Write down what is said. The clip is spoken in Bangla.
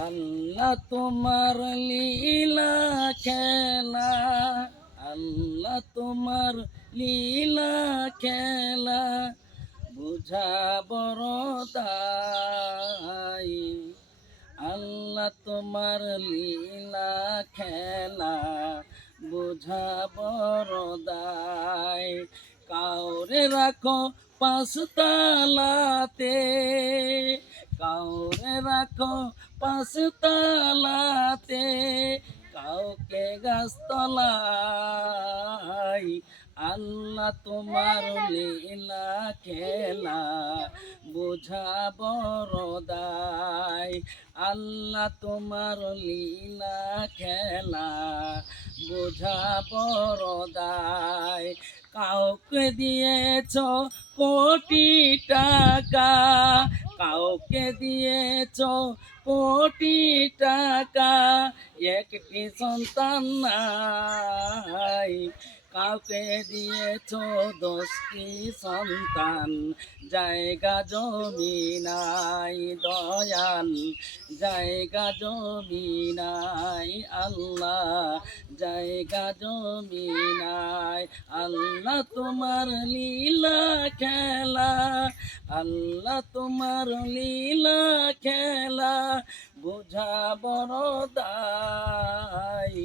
আল্লাহ তোমার লীলা খেলা, আল্লাহ তোমার লীলা খেলা, বুঝা বড় দায়। আল্লাহ তোমার লীলা খেলা, বুঝা বড় দায়। কাউরে রাখো পাঁচতলাতে, কাউরে রাখো পাঁচতলাতে, কাউকে গাছতলায়। আল্লাহ তোমার লীলা খেলা, বোঝা বড় দায়। আল্লাহ তোমার লীলা খেলা, বোঝা বড় দায়। কাউকে দিয়েছ কোটি টাকা, কাউকে দিয়েছ কোটি টাকা, একটি সন্তান নাই। কাউকে দিয়েছ 10টি সন্তান, জায়গা জমি নাই দয়াল, জায়গা জমি নাই। আল্লাহ জায়গা জমি নাই। আল্লাহ তোমার লীলা খেলা, আল্লাহ তোমার লীলা খেলা, বোঝা বড় দায়।